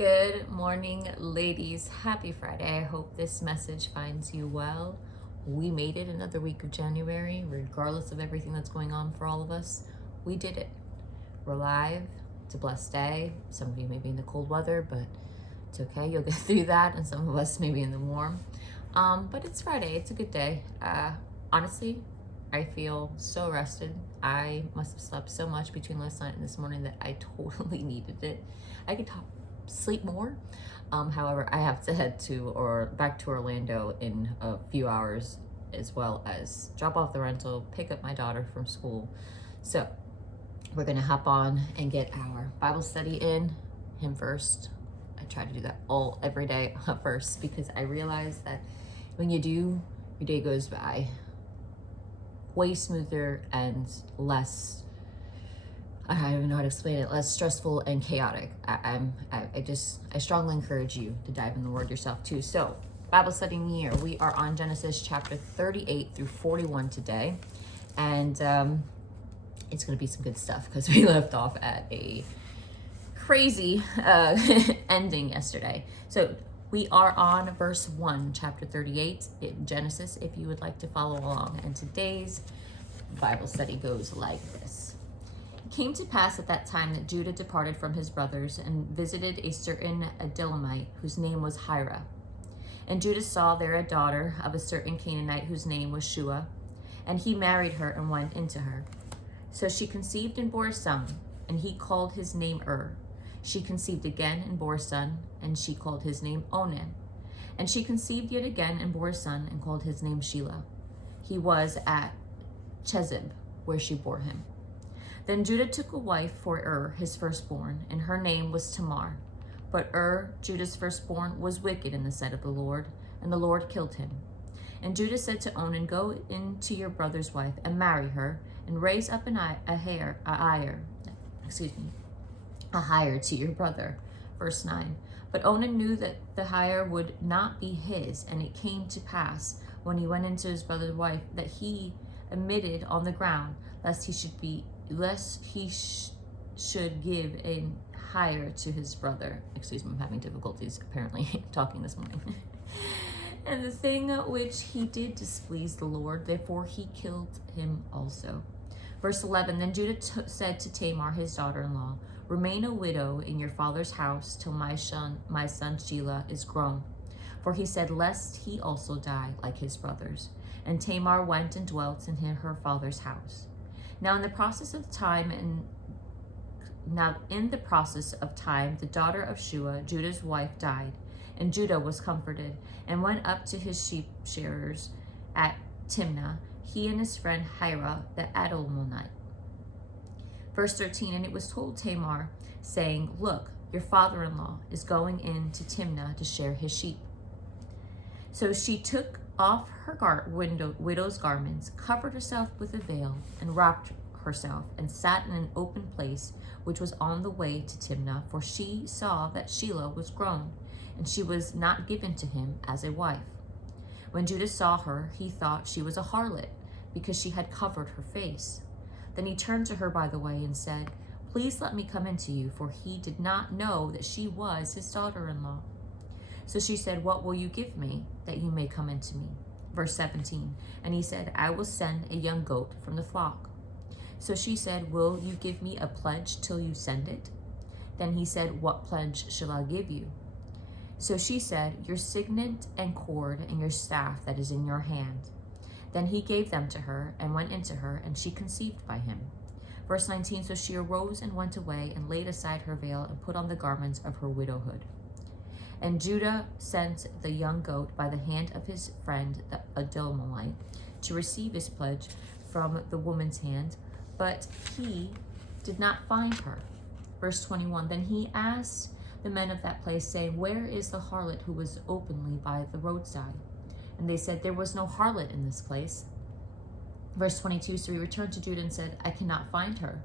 Good morning, ladies. Happy Friday. I hope this message finds you well. We made it another week of January, regardless of everything that's going on for all of us. We did it. We're alive. It's a blessed day. Some of you may be in the cold weather, but it's okay. You'll get through that. And some of us may be in the warm. But it's Friday. It's a good day. Honestly, I feel so rested. I must have slept so much between last night and this morning that I totally needed it. I could sleep more. However, I have to head back to Orlando in a few hours, as well as drop off the rental, pick up my daughter from school. So we're gonna hop on and get our Bible study in, him first. I try to do that every day first, because I realize that when you do, your day goes by way smoother and less, I don't even know how to explain it, less stressful and chaotic. I strongly encourage you to dive in the Word yourself too. So, Bible studying year, we are on Genesis chapter 38 through 41 today. And it's going to be some good stuff because we left off at a crazy ending yesterday. So, we are on verse 1, chapter 38 in Genesis, if you would like to follow along. And today's Bible study goes like this. It came to pass at that time that Judah departed from his brothers and visited a certain Adullamite whose name was Hira. And Judah saw there a daughter of a certain Canaanite whose name was Shua, and he married her and went into her. So she conceived and bore a son, and he called his name She conceived again and bore a son, and she called his name Onan. And she conceived yet again and bore a son, and called his name Shelah. He was at Chezib, where she bore him. Then Judah took a wife for his firstborn, and her name was Tamar. But Judah's firstborn, was wicked in the sight of the Lord, and the Lord killed him. And Judah said to Onan, Go into your brother's wife, and marry her, and raise up a hire to your brother. Verse 9. But Onan knew that the hire would not be his, and it came to pass, when he went into his brother's wife, that he admitted on the ground, lest he should give a hire to his brother. Excuse me, I'm having difficulties apparently talking this morning. And the thing which he did displeased the Lord, therefore he killed him also. Verse 11. Then Judah said to Tamar, his daughter-in-law, Remain a widow in your father's house till my son Shelah is grown. For he said, lest he also die like his brothers. And Tamar went and dwelt in her father's house. Now in the process of time, the daughter of Shua, Judah's wife, died, and Judah was comforted, and went up to his sheep shearers at Timnah, he and his friend Hira the Adullamite. Verse 13, and it was told Tamar, saying, Look, your father-in-law is going in to Timnah to shear his sheep. So she took off her widow's garments, covered herself with a veil, and wrapped herself, and sat in an open place, which was on the way to Timnah, for she saw that Shelah was grown, and she was not given to him as a wife. When Judah saw her, he thought she was a harlot, because she had covered her face. Then he turned to her by the way and said, Please let me come into you, for he did not know that she was his daughter-in-law. So she said, What will you give me, that you may come into me? Verse 17, and he said, I will send a young goat from the flock. So she said, Will you give me a pledge till you send it? Then he said, What pledge shall I give you? So she said, Your signet and cord and your staff that is in your hand. Then he gave them to her and went into her, and she conceived by him. Verse 19, so she arose and went away and laid aside her veil and put on the garments of her widowhood. And Judah sent the young goat by the hand of his friend the Adullamite to receive his pledge from the woman's hand, but he did not find her. Verse 21, then he asked the men of that place, saying, Where is the harlot who was openly by the roadside? And they said, There was no harlot in this place. Verse 22, so he returned to Judah and said, I cannot find her.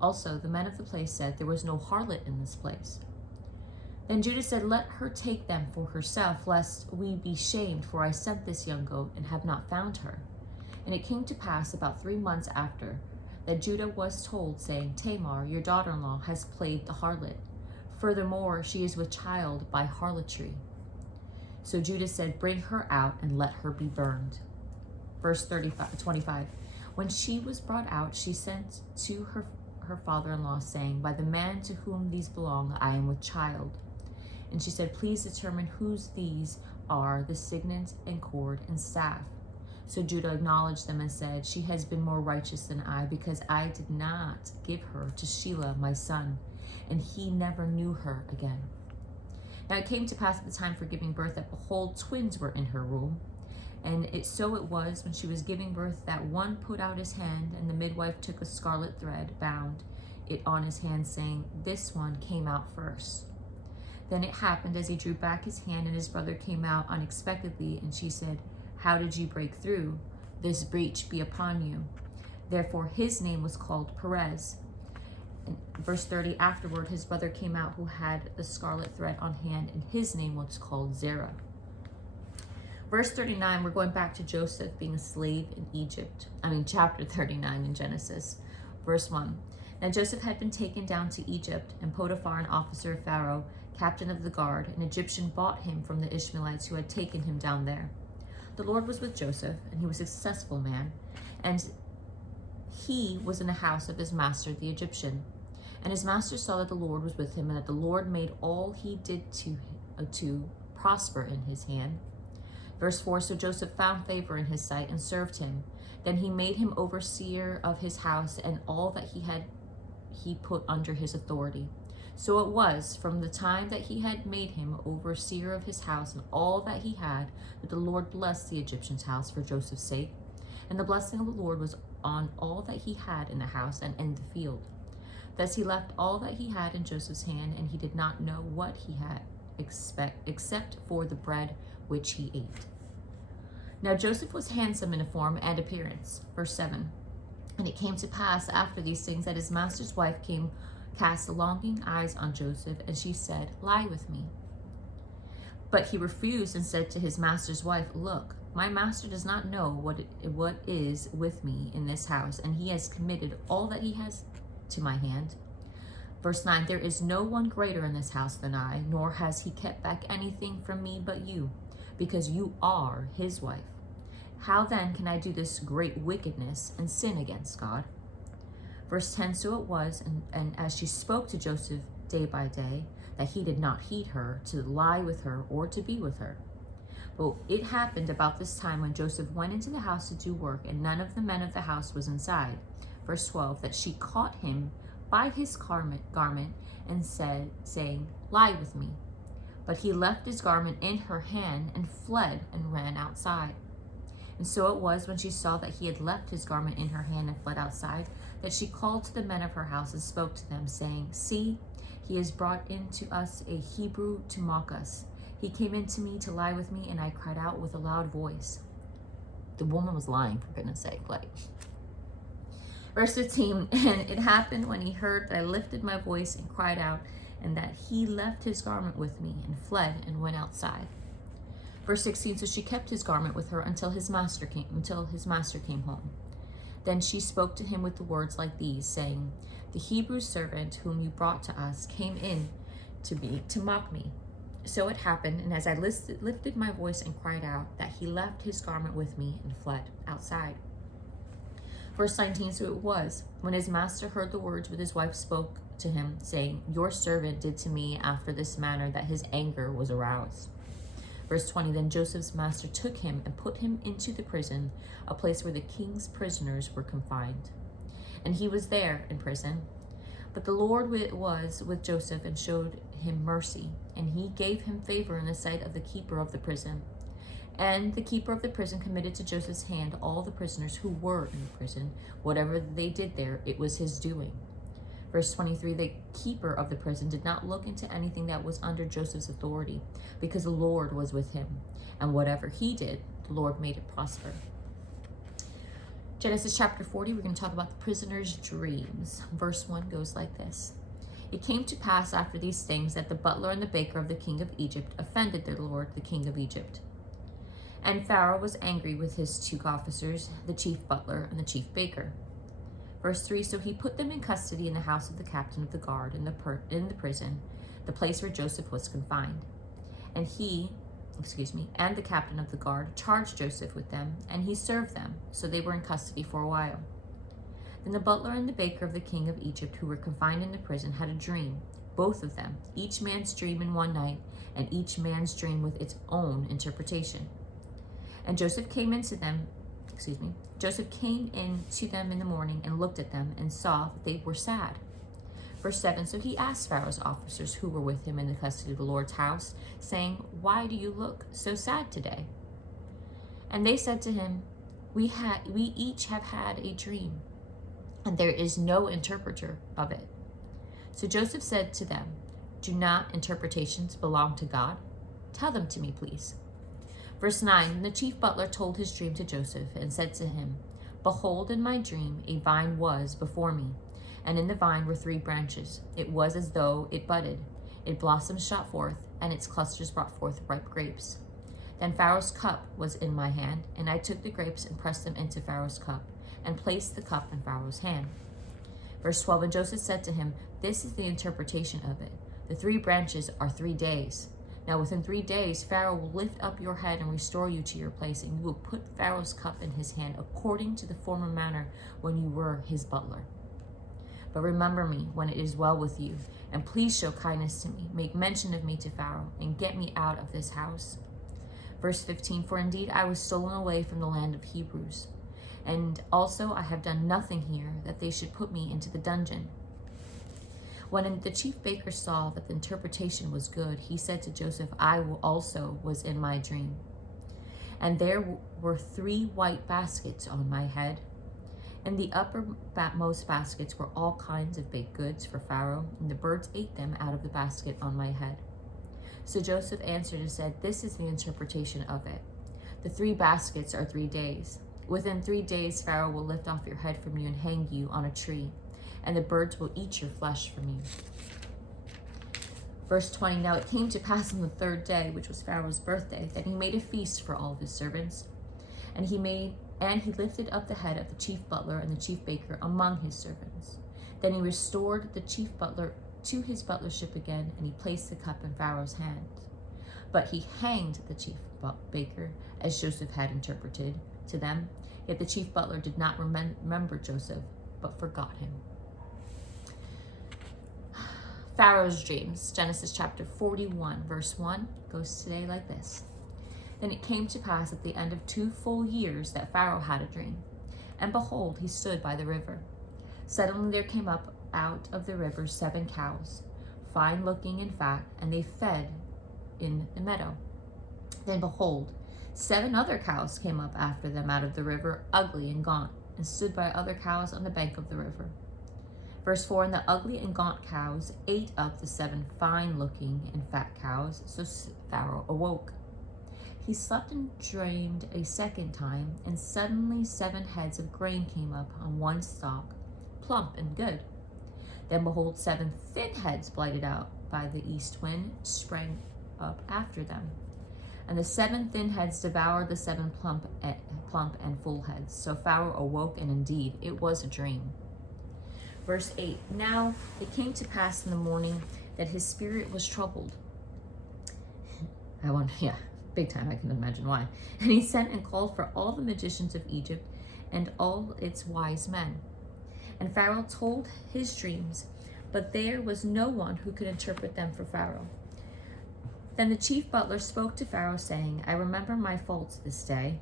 Also, the men of the place said, There was no harlot in this place. Then Judah said, Let her take them for herself, lest we be shamed, for I sent this young goat and have not found her. And it came to pass about 3 months after that Judah was told, saying, Tamar, your daughter-in-law, has played the harlot. Furthermore, she is with child by harlotry. So Judah said, bring her out and let her be burned. Verse 25. When she was brought out, she sent to her father-in-law, saying, by the man to whom these belong, I am with child. And she said, please determine whose these are, the signet and cord and staff. So Judah acknowledged them and said, she has been more righteous than I, because I did not give her to Shelah my son, and he never knew her again. Now it came to pass at the time for giving birth that, behold, twins were in her womb. And so it was, when she was giving birth, that one put out his hand, and the midwife took a scarlet thread, bound it on his hand, saying, this one came out first. Then it happened, as he drew back his hand, and his brother came out unexpectedly, and she said, how did you break through? This breach be upon you. Therefore his name was called Perez. And verse 30, afterward his brother came out, who had the scarlet thread on hand, and his name was called Zerah. Verse 39, we're going back to Joseph being a slave in Egypt. Chapter 39 in Genesis. Verse 1. Now Joseph had been taken down to Egypt, and Potiphar, an officer of Pharaoh, captain of the guard, an Egyptian, bought him from the Ishmaelites who had taken him down there. The Lord was with Joseph, and he was a successful man, and he was in the house of his master, the Egyptian. And his master saw that the Lord was with him, and that the Lord made all he did to prosper in his hand. Verse 4, so Joseph found favor in his sight and served him. Then he made him overseer of his house and all that he put under his authority. So it was, from the time that he had made him overseer of his house and all that he had, that the Lord blessed the Egyptian's house for Joseph's sake. And the blessing of the Lord was on all that he had in the house and in the field. Thus he left all that he had in Joseph's hand, and he did not know what he had except for the bread which he ate. Now Joseph was handsome in form and appearance. Verse 7. And it came to pass after these things that his master's wife cast longing eyes on Joseph, and she said, lie with me. But he refused and said to his master's wife, look, my master does not know what is with me in this house, and he has committed all that he has to my hand. Verse 9, there is no one greater in this house than I, nor has he kept back anything from me but you, because you are his wife. How then can I do this great wickedness and sin against God? Verse 10, so it was, and as she spoke to Joseph day by day, that he did not heed her, to lie with her, or to be with her. But it happened about this time, when Joseph went into the house to do work, and none of the men of the house was inside. Verse 12, that she caught him by his garment, and said, saying, lie with me. But he left his garment in her hand, and fled, and ran outside. And so it was, when she saw that he had left his garment in her hand and fled outside, that she called to the men of her house and spoke to them, saying, see, he has brought into us a Hebrew to mock us. He came in to me to lie with me, and I cried out with a loud voice. The woman was lying, for goodness sake. Verse 15, and it happened when he heard that I lifted my voice and cried out, and that he left his garment with me and fled and went outside. Verse 16, so she kept his garment with her until his master came home. Then she spoke to him with the words like these, saying, the Hebrew servant whom you brought to us came in to mock me. So it happened, and as I lifted my voice and cried out, that he left his garment with me and fled outside. Verse 19, so it was, when his master heard the words which his wife spoke to him, saying, your servant did to me after this manner, that his anger was aroused. Verse 20, then Joseph's master took him and put him into the prison, a place where the king's prisoners were confined. And he was there in prison. But the Lord was with Joseph and showed him mercy, and he gave him favor in the sight of the keeper of the prison. And the keeper of the prison committed to Joseph's hand all the prisoners who were in the prison. Whatever they did there, it was his doing. Verse 23, the keeper of the prison did not look into anything that was under Joseph's authority, because the Lord was with him. And whatever he did, the Lord made it prosper. Genesis chapter 40, we're going to talk about the prisoner's dreams. Verse 1 goes like this. It came to pass after these things that the butler and the baker of the king of Egypt offended their lord, the king of Egypt. And Pharaoh was angry with his two officers, the chief butler and the chief baker. Verse 3, so he put them in custody in the house of the captain of the guard in the prison, the place where Joseph was confined. And and the captain of the guard charged Joseph with them, and he served them, so they were in custody for a while. Then the butler and the baker of the king of Egypt, who were confined in the prison, had a dream, both of them, each man's dream in one night, and each man's dream with its own interpretation. And Joseph came in to them in the morning and looked at them and saw that they were sad. Verse 7, so he asked Pharaoh's officers who were with him in the custody of the Lord's house, saying, why do you look so sad today? And they said to him, we each have had a dream, and there is no interpreter of it. So Joseph said to them, do not interpretations belong to God? Tell them to me, please. Verse 9, the chief butler told his dream to Joseph and said to him, behold, in my dream a vine was before me, and in the vine were 3 branches. It was as though it budded. Its blossoms shot forth, and its clusters brought forth ripe grapes. Then Pharaoh's cup was in my hand, and I took the grapes and pressed them into Pharaoh's cup, and placed the cup in Pharaoh's hand. Verse 12, and Joseph said to him, this is the interpretation of it. The 3 branches are 3 days. Now within 3 days, Pharaoh will lift up your head and restore you to your place, and you will put Pharaoh's cup in his hand according to the former manner when you were his butler. But remember me when it is well with you, and please show kindness to me. Make mention of me to Pharaoh, and get me out of this house. Verse 15, for indeed I was stolen away from the land of Hebrews, and also I have done nothing here that they should put me into the dungeon. When the chief baker saw that the interpretation was good, he said to Joseph, I also was in my dream. And there were 3 white baskets on my head. In the uppermost baskets were all kinds of baked goods for Pharaoh, and the birds ate them out of the basket on my head. So Joseph answered and said, this is the interpretation of it. The 3 baskets are 3 days. Within 3 days, Pharaoh will lift off your head from you and hang you on a tree, and the birds will eat your flesh from you. Verse 20, now it came to pass on the 3rd day, which was Pharaoh's birthday, that he made a feast for all of his servants. And he lifted up the head of the chief butler and the chief baker among his servants. Then he restored the chief butler to his butlership again, and he placed the cup in Pharaoh's hand. But he hanged the chief baker, as Joseph had interpreted to them. Yet the chief butler did not remember Joseph, but forgot him. Pharaoh's dreams. Genesis chapter 41, verse 1 goes today like this. Then it came to pass at the end of 2 full years that Pharaoh had a dream. And behold, he stood by the river. Suddenly there came up out of the river 7 cows, fine looking and fat, and they fed in the meadow. Then behold, 7 other cows came up after them out of the river, ugly and gaunt, and stood by other cows on the bank of the river. Verse 4, and the ugly and gaunt cows ate up the 7 fine-looking and fat cows, so Pharaoh awoke. He slept and dreamed a 2nd time, and suddenly 7 heads of grain came up on one stalk, plump and good. Then behold, 7 thin heads blighted out by the east wind sprang up after them. And the 7 thin heads devoured the 7 plump and full heads. So Pharaoh awoke, and indeed it was a dream. Verse 8, now it came to pass in the morning that his spirit was troubled. Big time, I can imagine why. And he sent and called for all the magicians of Egypt and all its wise men. And Pharaoh told his dreams, but there was no one who could interpret them for Pharaoh. Then the chief butler spoke to Pharaoh, saying, I remember my faults this day.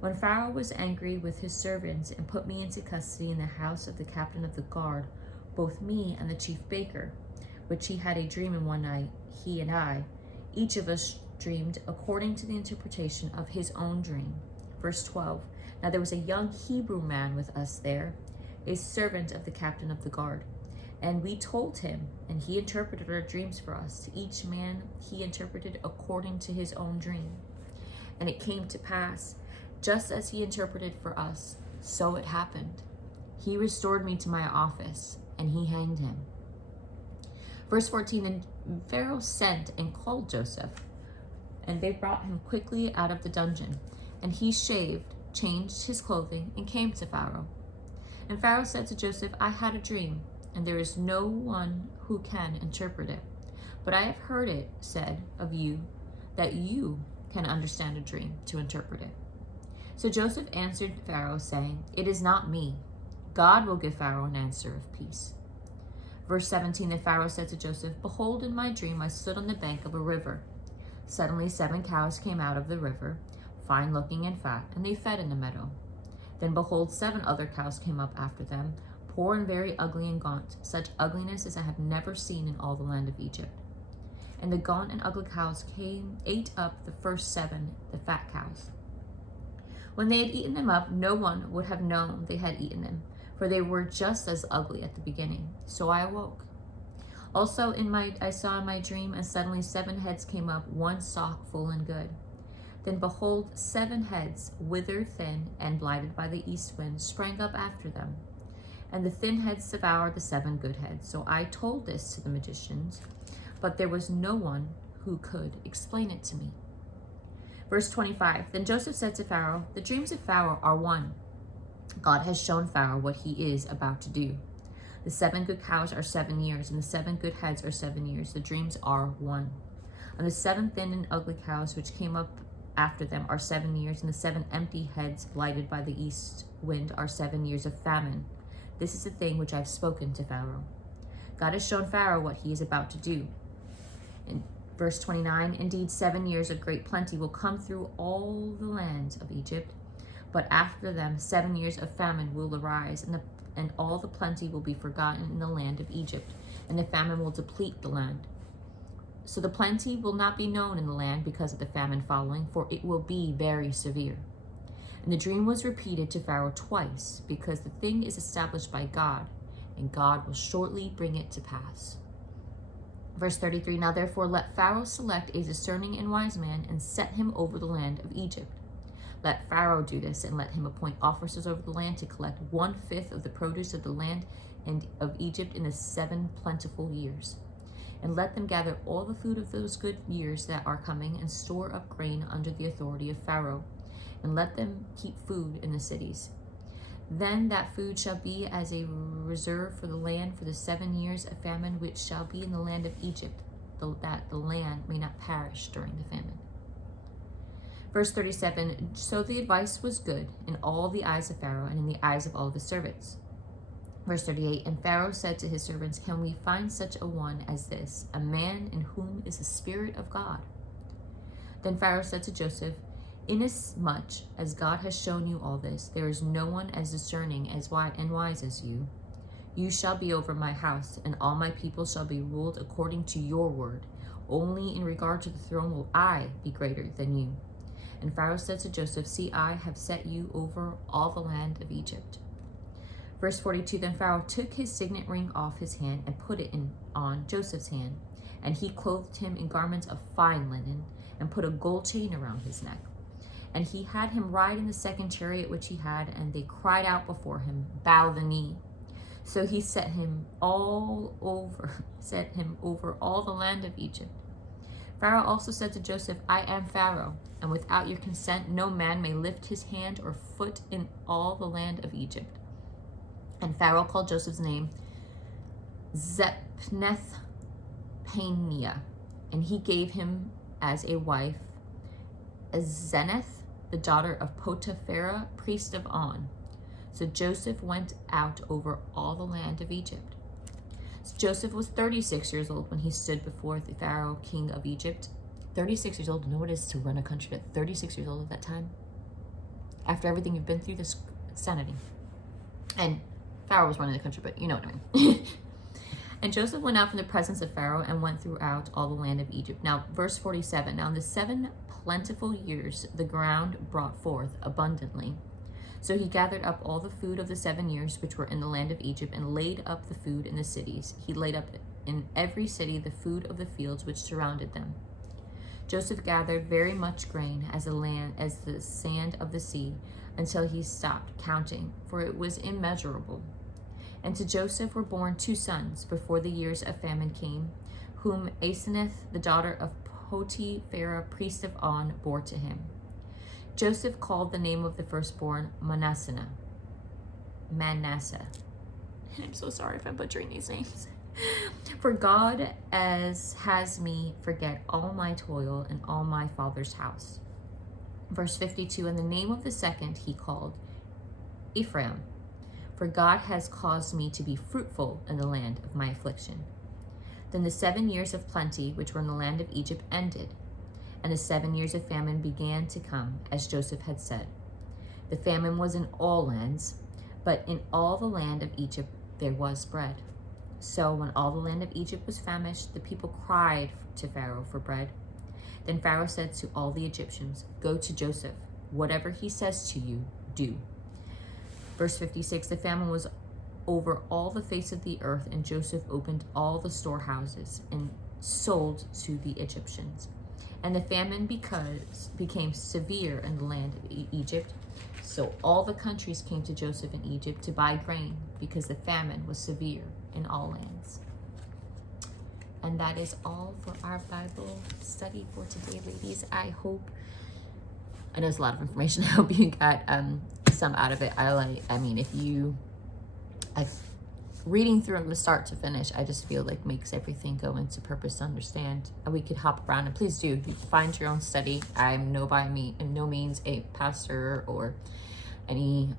When Pharaoh was angry with his servants and put me into custody in the house of the captain of the guard, both me and the chief baker, which he had a dream in one night, he and I, each of us dreamed according to the interpretation of his own dream. Verse 12, now there was a young Hebrew man with us there, a servant of the captain of the guard. And we told him, and he interpreted our dreams for us. To each man he interpreted according to his own dream. And it came to pass, just as he interpreted for us, so it happened. He restored me to my office, and he hanged him. Verse 14, and Pharaoh sent and called Joseph, and they brought him quickly out of the dungeon. And he shaved, changed his clothing, and came to Pharaoh. And Pharaoh said to Joseph, I had a dream, and there is no one who can interpret it. But I have heard it said of you that you can understand a dream to interpret it. So Joseph answered Pharaoh, saying, It is not me. God will give Pharaoh an answer of peace. Verse 17, then Pharaoh said to Joseph, Behold, in my dream I stood on the bank of a river. Suddenly 7 cows came out of the river, fine looking and fat, and they fed in the meadow. Then behold, 7 other cows came up after them, poor and very ugly and gaunt, such ugliness as I have never seen in all the land of Egypt. And the gaunt and ugly cows ate up the first 7, the fat cows. When they had eaten them up, no one would have known they had eaten them, for they were just as ugly at the beginning. So I awoke. Also I saw in my dream, and suddenly 7 heads came up, one stalk full and good. Then behold, 7 heads, withered, thin, and blighted by the east wind, sprang up after them. And the thin heads devoured the 7 good heads. So I told this to the magicians, but there was no one who could explain it to me. Verse 25, then Joseph said to Pharaoh, The dreams of Pharaoh are one. God has shown Pharaoh what he is about to do. The 7 good cows are 7 years, and the 7 good heads are 7 years. The dreams are one. And the 7 thin and ugly cows which came up after them are 7 years, and the 7 empty heads blighted by the east wind are 7 years of famine. This is the thing which I have spoken to Pharaoh. God has shown Pharaoh what he is about to do. In verse 29, indeed 7 years of great plenty will come through all the land of Egypt, but after them 7 years of famine will arise, and all the plenty will be forgotten in the land of Egypt, and the famine will deplete the land. So the plenty will not be known in the land because of the famine following, for it will be very severe. And the dream was repeated to Pharaoh twice, because the thing is established by God, and God will shortly bring it to pass. Verse 33, now therefore let Pharaoh select a discerning and wise man, and set him over the land of Egypt. Let Pharaoh do this, and let him appoint officers over the land to collect 1/5 of the produce of the land and of Egypt in the 7 plentiful years. And let them gather all the food of those good years that are coming, and store up grain under the authority of Pharaoh, and let them keep food in the cities. Then that food shall be as a reserve for the land for the 7 years of famine which shall be in the land of Egypt, that the land may not perish during the famine. Verse 37, so the advice was good in all the eyes of Pharaoh and in the eyes of all the servants. Verse 38, and Pharaoh said to his servants, can we find such a one as this, a man in whom is the Spirit of God? Then Pharaoh said to Joseph, inasmuch as God has shown you all this, there is no one as discerning and wise as you. You shall be over my house, and all my people shall be ruled according to your word. Only in regard to the throne will I be greater than you. And Pharaoh said to Joseph, see, I have set you over all the land of Egypt. Verse 42, then Pharaoh took his signet ring off his hand and put it on Joseph's hand. And he clothed him in garments of fine linen and put a gold chain around his neck. And he had him ride in the 2nd chariot which he had, and they cried out before him, bow the knee. So he set him over all the land of Egypt. Pharaoh also said to Joseph, I am Pharaoh, and without your consent no man may lift his hand or foot in all the land of Egypt. And Pharaoh called Joseph's name Zephneth-Paneah, and he gave him as a wife Aseneth, the daughter of Potiphar, priest of On. So Joseph went out over all the land of Egypt. So Joseph was 36 years old when he stood before the Pharaoh, king of Egypt. 36 years old, you know what it is to run a country at 36 years old at that time? After everything you've been through, this insanity. And Pharaoh was running the country, but you know what I mean. And Joseph went out from the presence of Pharaoh and went throughout all the land of Egypt. Now, verse 47, now in the 7 plentiful years the ground brought forth abundantly. So he gathered up all the food of the 7 years which were in the land of Egypt, and laid up the food in the cities. He laid up in every city the food of the fields which surrounded them. Joseph gathered very much grain as the sand of the sea, until he stopped counting, for it was immeasurable. And to Joseph were born 2 sons before the years of famine came, whom Aseneth, the daughter of Potiphar, priest of On, bore to him. Joseph called the name of the firstborn Manasseh. I'm so sorry if I'm butchering these names. For God as has me forget all my toil and all my father's house. Verse 52, and the name of the second he called Ephraim, for God has caused me to be fruitful in the land of my affliction. Then the 7 years of plenty which were in the land of Egypt ended, and the 7 years of famine began to come, as Joseph had said. The famine was in all lands, but in all the land of Egypt there was bread. So when all the land of Egypt was famished, the people cried to Pharaoh for bread. Then Pharaoh said to all the Egyptians, go to Joseph. Whatever he says to you, do. Verse 56, the famine was over all the face of the earth, and Joseph opened all the storehouses and sold to the Egyptians. And the famine became severe in the land of Egypt. So all the countries came to Joseph in Egypt to buy grain, because the famine was severe in all lands. And that is all for our Bible study for today, ladies. I know it's a lot of information. I hope you got some out of it. Reading through them from start to finish, I just feel like makes everything go into purpose to understand. And we could hop around, and please do, you find your own study. I'm in no means a pastor or any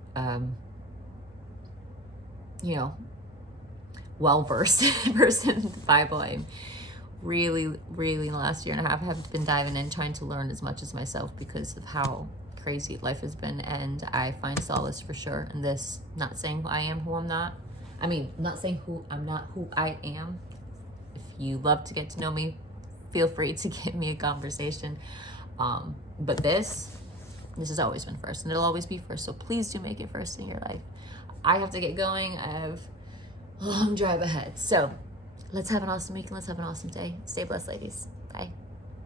well-versed person in the Bible. I'm really in the last year and a half, I have been diving in, trying to learn as much as myself because of how crazy life has been. And I find solace for sure in this, not saying who I am, who I'm not. Not saying who I'm not, who I am. If you love to get to know me, feel free to give me a conversation. But this has always been first, and it'll always be first. So please do make it first in your life. I have to get going. I have a long drive ahead. So let's have an awesome week, and let's have an awesome day. Stay blessed, ladies. Bye.